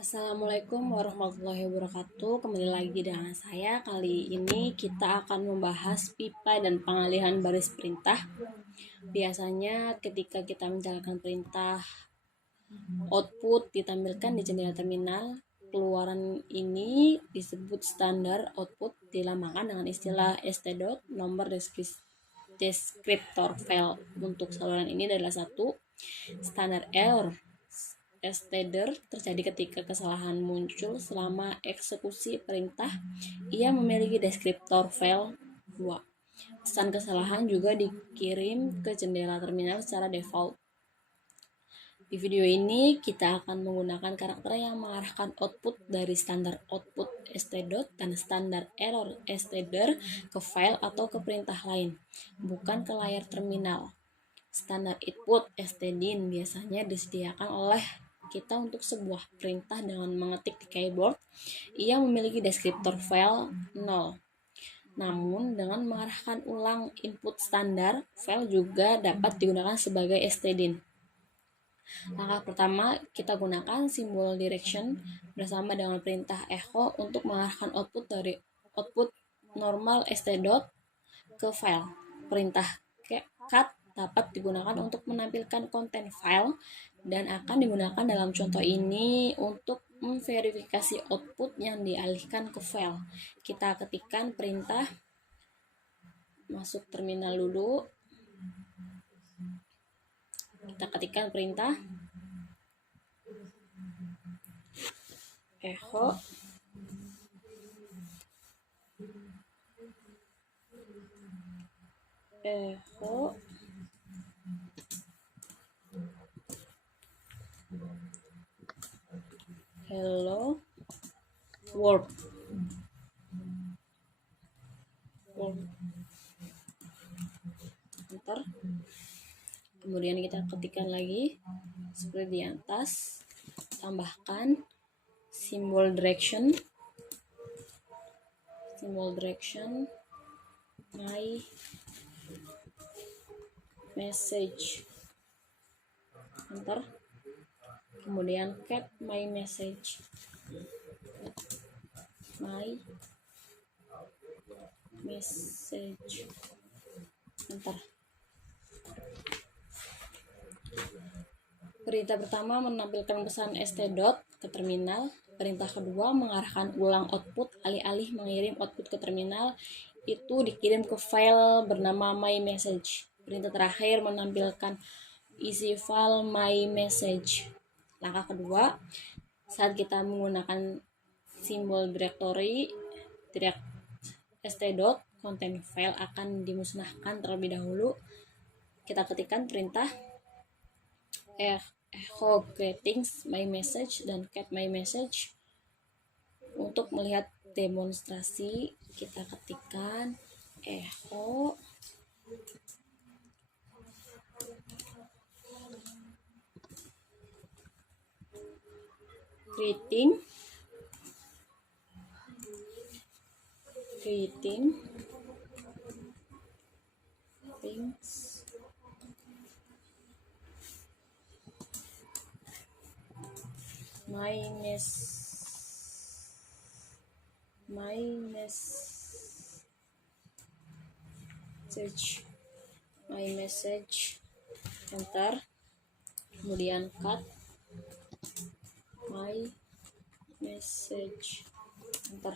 Assalamualaikum warahmatullahi wabarakatuh. Kembali lagi dengan saya. Kali ini kita akan membahas pipa dan pengalihan baris perintah. Biasanya ketika kita menjalankan perintah, output ditampilkan di jendela terminal. Keluaran ini disebut standar output, dinamakan dengan istilah std, nomor deskriptor file. Untuk saluran ini adalah 1. Standar error std terjadi ketika kesalahan muncul selama eksekusi perintah. Ia memiliki deskriptor file 2. Pesan kesalahan juga dikirim ke jendela terminal secara default. Di video ini kita akan menggunakan karakter yang mengarahkan output dari standar output std dan standar error std ke file atau ke perintah lain, bukan ke layar terminal. Standar input stdin biasanya disediakan oleh kita untuk sebuah perintah dengan mengetik di keyboard. Ia memiliki deskriptor file 0. Namun, dengan mengarahkan ulang input standar, file juga dapat digunakan sebagai stdin. Langkah pertama, kita gunakan simbol direction bersama dengan perintah echo untuk mengarahkan output dari output normal std ke file. Perintah cut dapat digunakan untuk menampilkan konten file dan akan digunakan dalam contoh ini untuk memverifikasi output yang dialihkan ke file. Kita ketikkan perintah, masuk terminal dulu. Kita ketikkan perintah echo hello world. Enter. Kemudian kita ketikkan lagi seperti di atas, tambahkan simbol direction my message. Enter. Kemudian cat my message. Enter. Perintah pertama menampilkan pesan std ke terminal. Perintah kedua mengarahkan ulang output, alih-alih mengirim output ke terminal, itu dikirim ke file bernama my message. Perintah terakhir menampilkan isi file my message. Langkah kedua, saat kita menggunakan simbol directory std, konten file akan dimusnahkan terlebih dahulu. Kita ketikkan perintah echo greetings my message dan cat my message. Untuk melihat demonstrasi, kita ketikkan echo greeting things my message. Enter. Kemudian cut my message. Enter.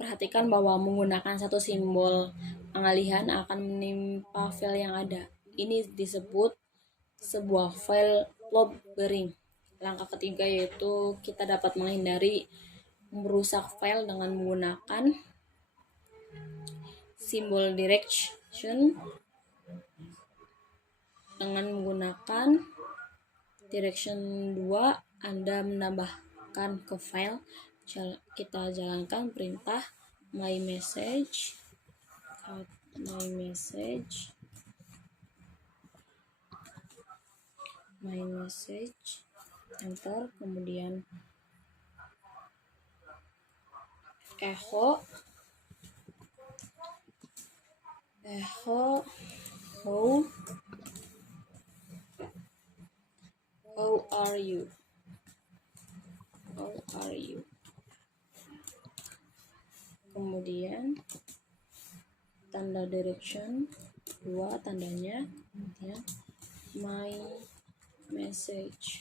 Perhatikan bahwa menggunakan satu simbol pengalihan akan menimpa file yang ada. Ini disebut sebuah file blubbering. Langkah ketiga yaitu kita dapat menghindari merusak file dengan menggunakan simbol direction. Dengan menggunakan direction 2, Anda menambahkan ke file. Kita jalankan perintah my message. Enter. Kemudian echo how How are you? How are you? Kemudian tanda direction, 2 tandanya, kemudian my message,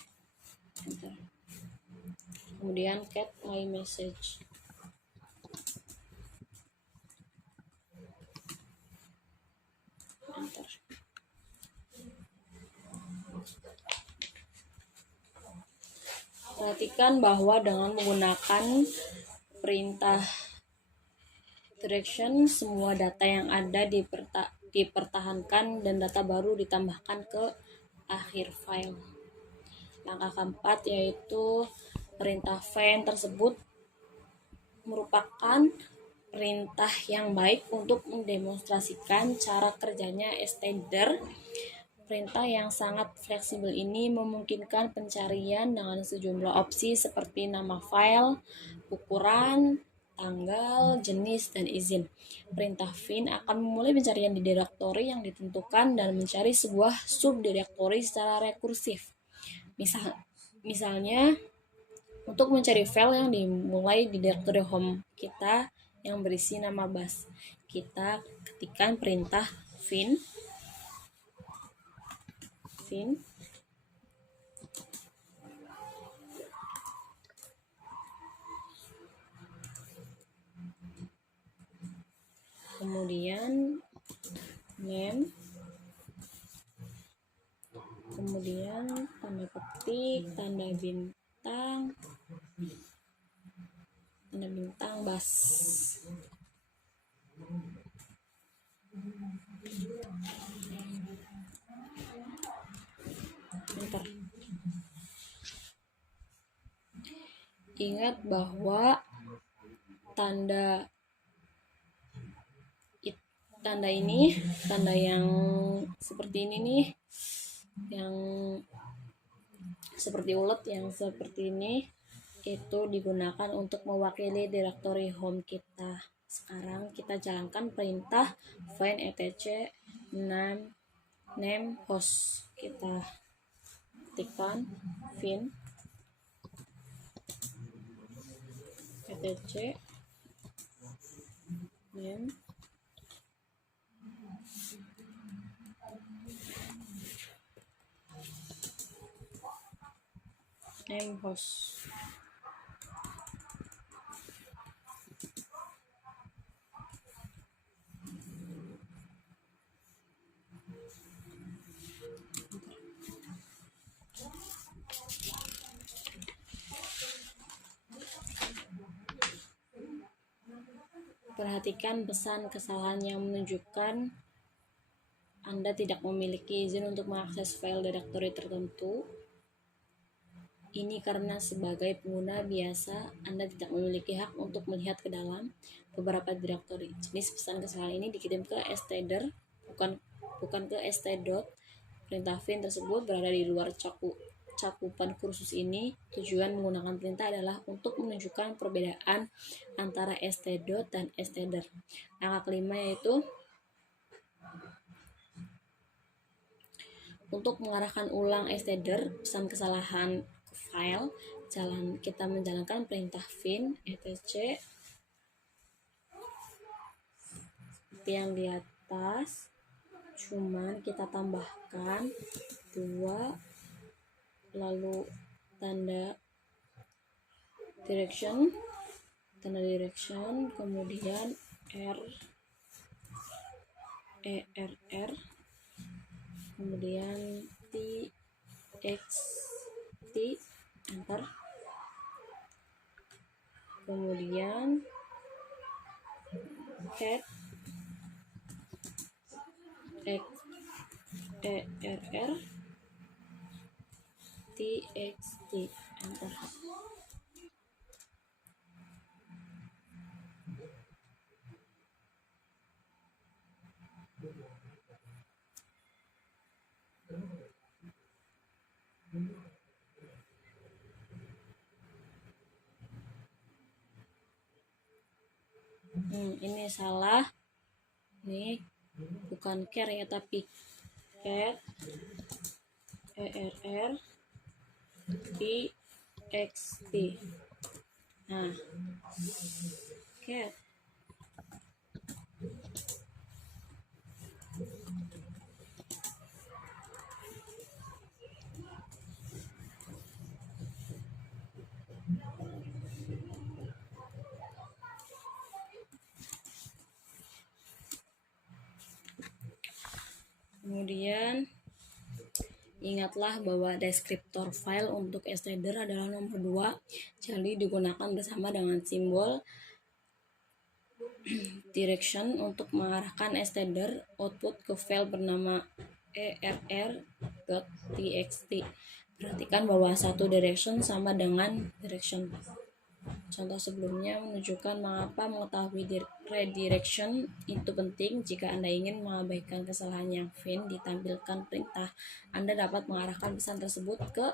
enter. Kemudian get my message, enter. Perhatikan bahwa dengan menggunakan perintah direction, semua data yang ada dipertahankan dan data baru ditambahkan ke akhir file. Langkah keempat yaitu perintah find tersebut merupakan perintah yang baik untuk mendemonstrasikan cara kerjanya stder. Perintah yang sangat fleksibel ini memungkinkan pencarian dengan sejumlah opsi seperti nama file, ukuran, tanggal, jenis, dan izin. Perintah find akan memulai pencarian di direktori yang ditentukan dan mencari sebuah subdirektori secara rekursif. Misalnya, untuk mencari file yang dimulai di direktori home kita yang berisi nama bus, kita ketikkan perintah find kemudian name, kemudian tanda petik, tanda bintang bus. Enter. Ingat bahwa tanda ini, tanda yang seperti ini nih, yang seperti ulet, yang seperti ini, itu digunakan untuk mewakili direktori home kita. Sekarang kita jalankan perintah find etc name host. Kita ketikkan find etc name host. Perhatikan pesan kesalahan yang menunjukkan Anda tidak memiliki izin untuk mengakses file direktori tertentu. Ini karena sebagai pengguna biasa, Anda tidak memiliki hak untuk melihat ke dalam beberapa direktori. Jenis pesan kesalahan ini dikirim ke stder, bukan ke std. Perintah find tersebut berada di luar cakupan kursus ini. Tujuan menggunakan perintah adalah untuk menunjukkan perbedaan antara std dan stder. Langkah kelima yaitu untuk mengarahkan ulang stder pesan kesalahan ke file. Kita menjalankan perintah find etc seperti yang di atas, cuman kita tambahkan 2 lalu tanda direction, kemudian err, kemudian txt, enter. Kemudian head err txt, enter. Ini salah, ini bukan care ya, tapi cat err txt. Nah, cat. Kemudian ingatlah bahwa deskriptor file untuk stder adalah nomor 2, jadi digunakan bersama dengan simbol direction untuk mengarahkan stder output ke file bernama err.txt. Perhatikan bahwa satu direction sama dengan direction. Contoh sebelumnya menunjukkan mengapa mengetahui redirection itu penting. Jika Anda ingin mengabaikan kesalahan yang fin ditampilkan perintah, Anda dapat mengarahkan pesan tersebut ke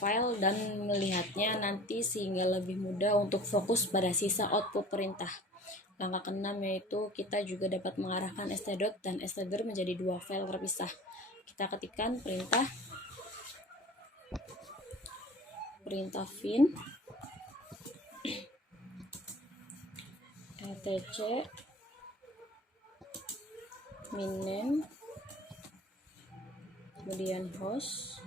file dan melihatnya nanti sehingga lebih mudah untuk fokus pada sisa output perintah. Langkah ke-6 yaitu kita juga dapat mengarahkan std dan stder menjadi dua file terpisah. Kita ketikkan perintah fin etc min kemudian host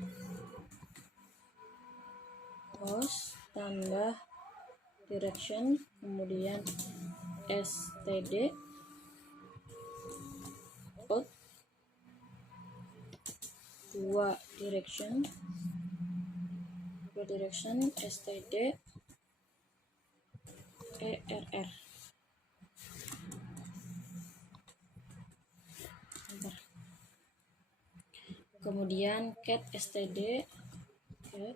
tambah direction kemudian std out 2 direction std err. Kemudian cat std err.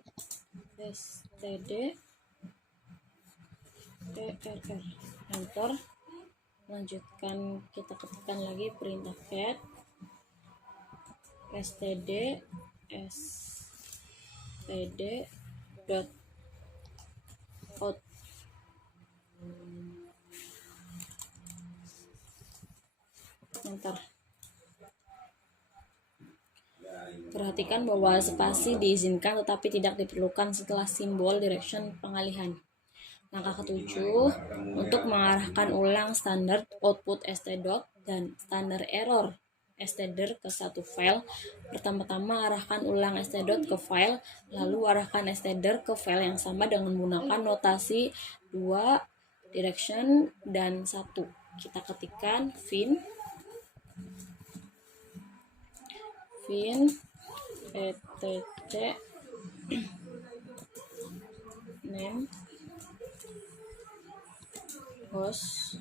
Enter. Lanjutkan, kita ketikkan lagi perintah cat std dot out. Enter. Perhatikan bahwa spasi diizinkan tetapi tidak diperlukan setelah simbol direction pengalihan. Langkah ke-7, untuk mengarahkan ulang standar output std dan standar error stder ke satu file, pertama-tama arahkan ulang std ke file, lalu arahkan stder ke file yang sama dengan menggunakan notasi 2 direction dan 1. Kita ketikkan fin etc name host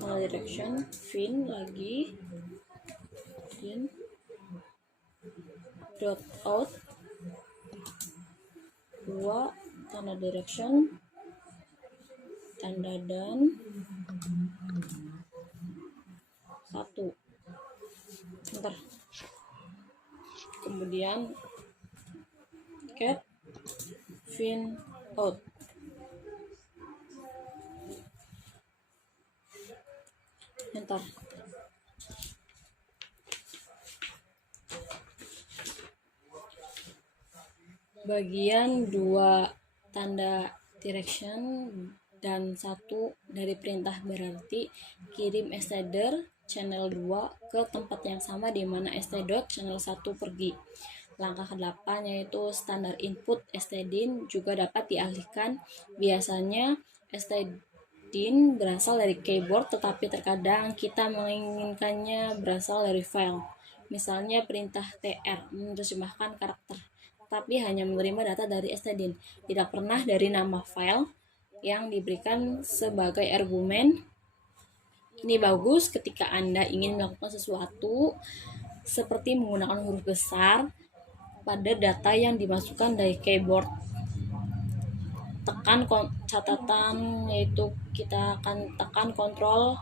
direction fin lagi fin dot out 2 tanda direction tanda dan 1. Bentar. Kemudian cat fin out. Enter. Bagian 2 tanda direction dan 1 dari perintah berarti kirim stder channel 2 ke tempat yang sama di mana std channel 1 pergi. Langkah ke-8 yaitu standar input stdin juga dapat dialihkan. Biasanya stdin berasal dari keyboard, tetapi terkadang kita menginginkannya berasal dari file. Misalnya perintah tr menerjemahkan karakter, tapi hanya menerima data dari stdin, tidak pernah dari nama file yang diberikan sebagai argumen. Ini bagus ketika Anda ingin melakukan sesuatu seperti menggunakan huruf besar pada data yang dimasukkan dari keyboard. Tekan catatan yaitu kita akan tekan Ctrl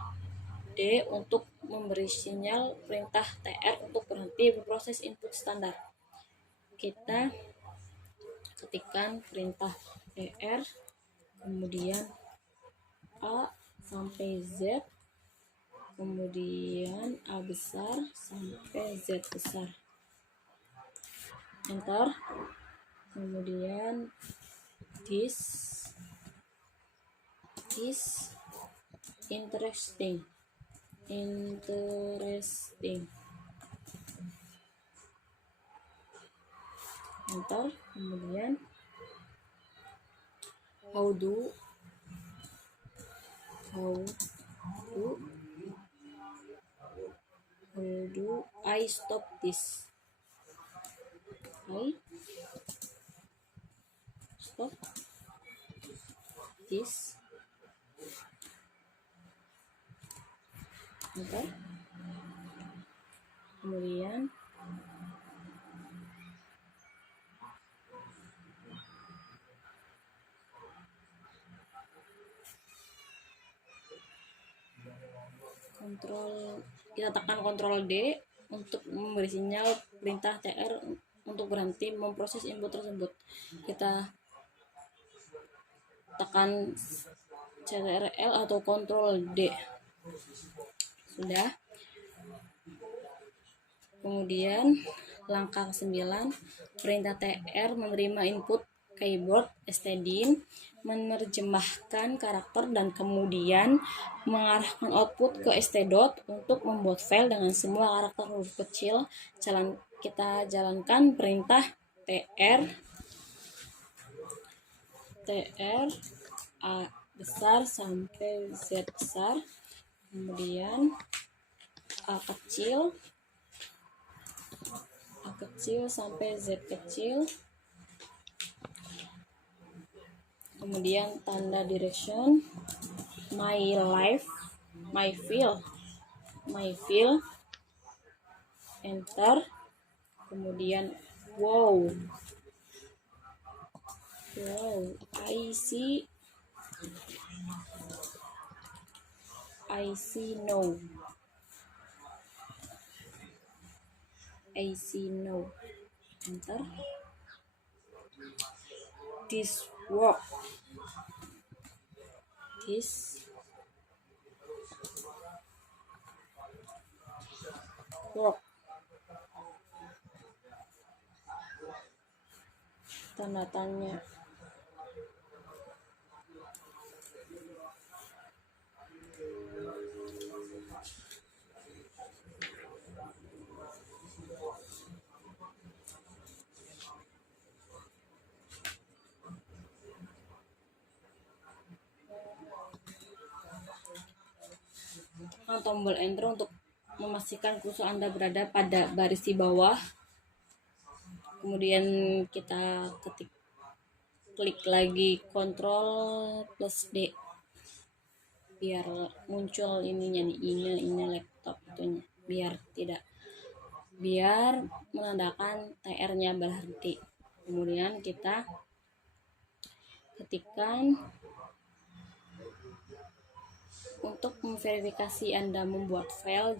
D untuk memberi sinyal perintah tr untuk berhenti berproses input standar. Kita ketikkan perintah tr kemudian A sampai Z kemudian A besar sampai Z besar, enter. Kemudian this is interesting, enter. Kemudian how do I stop this? I stop this, enter. Kemudian kita tekan Ctrl D untuk memberi sinyal perintah TR untuk berhenti memproses input tersebut. Kita tekan Ctrl atau Ctrl D. Sudah. Kemudian langkah 9, perintah TR menerima input keyboard stdin, menerjemahkan karakter dan kemudian mengarahkan output ke stdot untuk membuat file dengan semua karakter huruf kecil. Kita jalankan perintah TR A besar sampai Z besar, kemudian A kecil sampai Z kecil, kemudian tanda direction my file, enter. Kemudian wow I see no, enter. This work, tanda tanya. Tombol enter untuk memastikan kursor Anda berada pada baris di bawah. Kemudian kita klik lagi Ctrl plus D biar muncul ininya nih, ini laptop itunya, biar menandakan TR-nya berhenti. Kemudian kita ketikkan untuk memverifikasi Anda membuat file,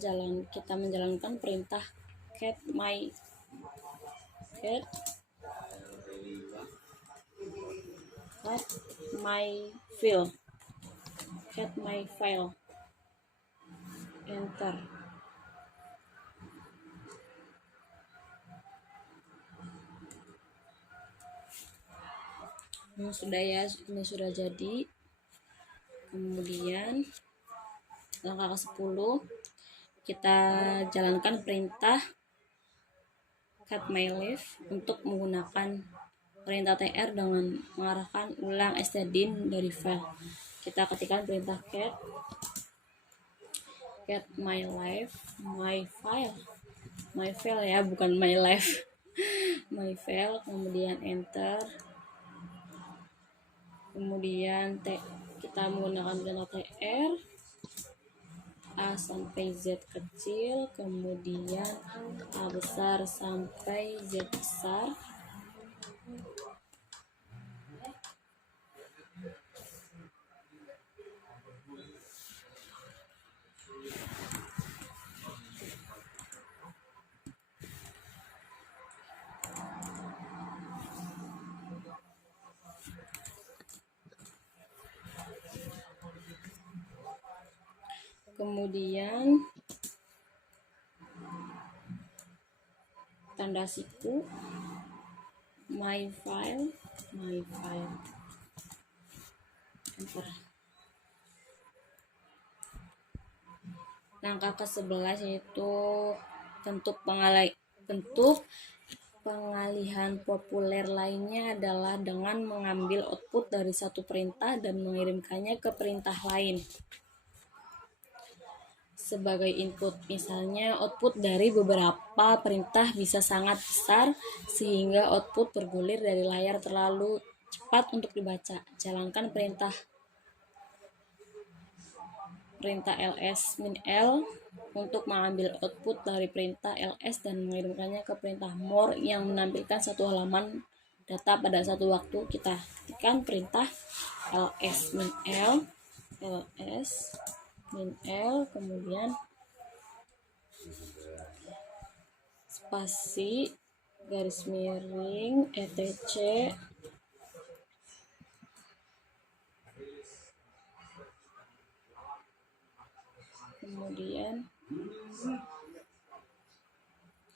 kita menjalankan perintah cat my file, enter. Sudah ya, ini sudah jadi. Kemudian langkah ke-10, kita jalankan perintah cut my left untuk menggunakan perintah TR dengan mengarahkan ulang stdin dari file. Kita ketikkan perintah cat my file ya, bukan my life my file, kemudian enter. Kemudian kita menggunakan perintah TR A sampai Z kecil, kemudian A besar sampai Z besar, kemudian tanda siku, my file, enter. Langkah ke-11 yaitu bentuk pengalihan populer lainnya adalah dengan mengambil output dari satu perintah dan mengirimkannya ke perintah lain sebagai input. Misalnya, output dari beberapa perintah bisa sangat besar sehingga output bergulir dari layar terlalu cepat untuk dibaca. Jalankan perintah ls-l untuk mengambil output dari perintah ls dan mengirimkannya ke perintah more yang menampilkan satu halaman data pada satu waktu. Kita ketikkan perintah ls-l, kemudian spasi garis miring etc, kemudian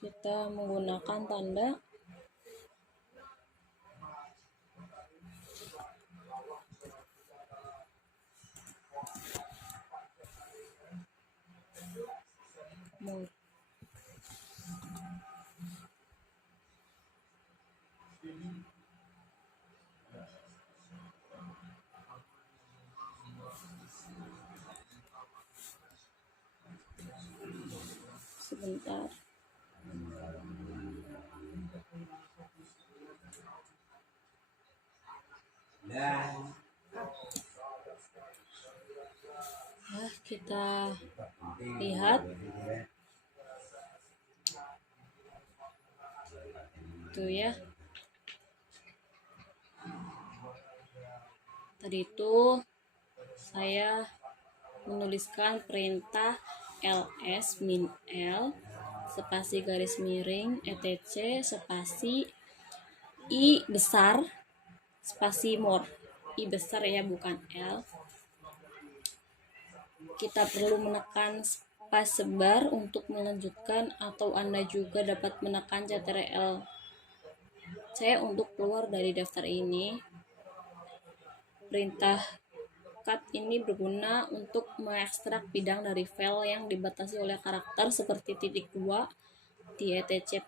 kita menggunakan tanda more. Sebentar. Kita lihat tuh ya, tadi itu saya menuliskan perintah ls-l spasi garis miring etc spasi i besar spasi more, i besar ya, bukan l. Kita perlu menekan spacebar untuk melanjutkan, atau Anda juga dapat menekan Ctrl+C untuk keluar dari daftar ini. Perintah cut ini berguna untuk mengekstrak bidang dari file yang dibatasi oleh karakter seperti .2 di etc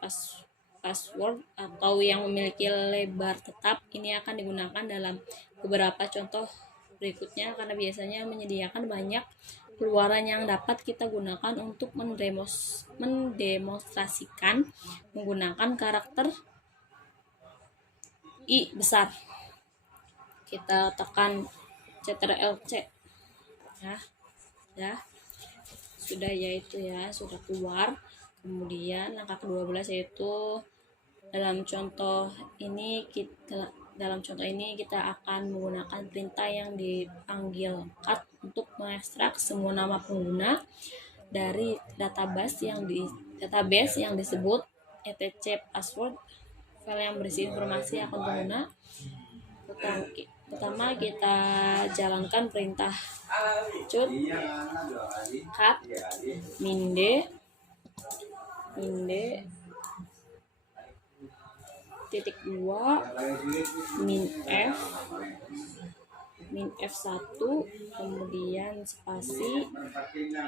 password atau yang memiliki lebar tetap. Ini akan digunakan dalam beberapa contoh berikutnya karena biasanya menyediakan banyak keluaran yang dapat kita gunakan untuk mendemonstrasikan menggunakan karakter i besar. Kita tekan Ctrl+C ya, sudah, yaitu ya sudah keluar. Kemudian langkah ke-12 yaitu dalam contoh ini kita akan menggunakan perintah yang dipanggil cut untuk mengekstrak semua nama pengguna dari database yang disebut etc password, file yang berisi informasi akun pengguna. Pertama kita jalankan perintah cut minde .2 -f1, kemudian spasi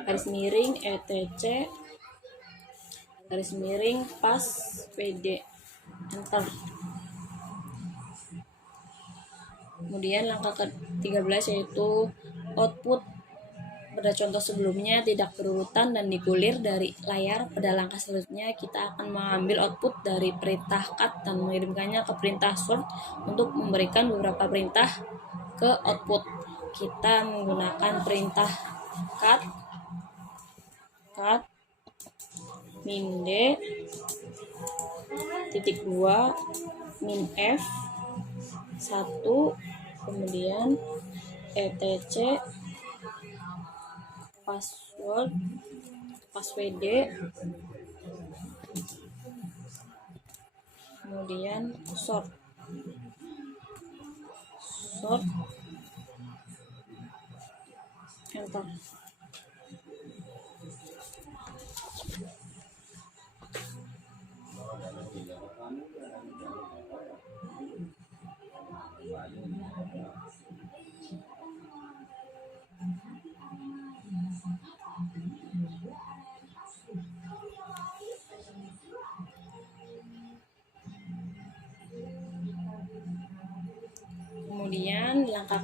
garis miring etc garis miring passwd, enter. Kemudian langkah ke-13 yaitu output pada contoh sebelumnya tidak berurutan dan digulir dari layar. Pada langkah selanjutnya kita akan mengambil output dari perintah cut dan mengirimkannya ke perintah sort untuk memberikan beberapa perintah ke output. Kita menggunakan perintah cut minde .2 -f1, kemudian etc passwd, kemudian sort, enter.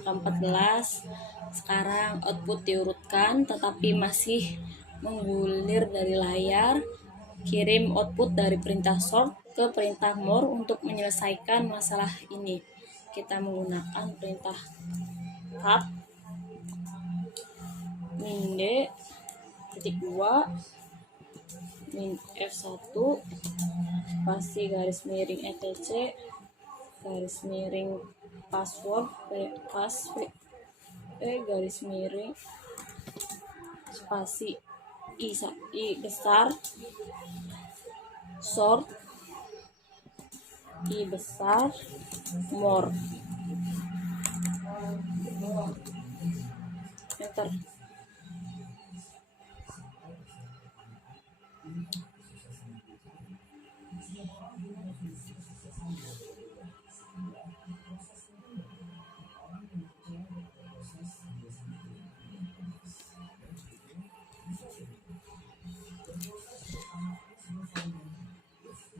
ke-14. Sekarang output diurutkan tetapi masih menggulir dari layar. Kirim output dari perintah sort ke perintah more untuk menyelesaikan masalah ini. Kita menggunakan perintah cut min d titik 2 min f1 spasi garis miring etc garis miring password garis miring spasi i besar sort i besar more enter.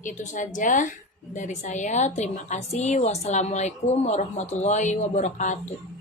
Itu saja dari saya. Terima kasih. Wassalamualaikum warahmatullahi wabarakatuh.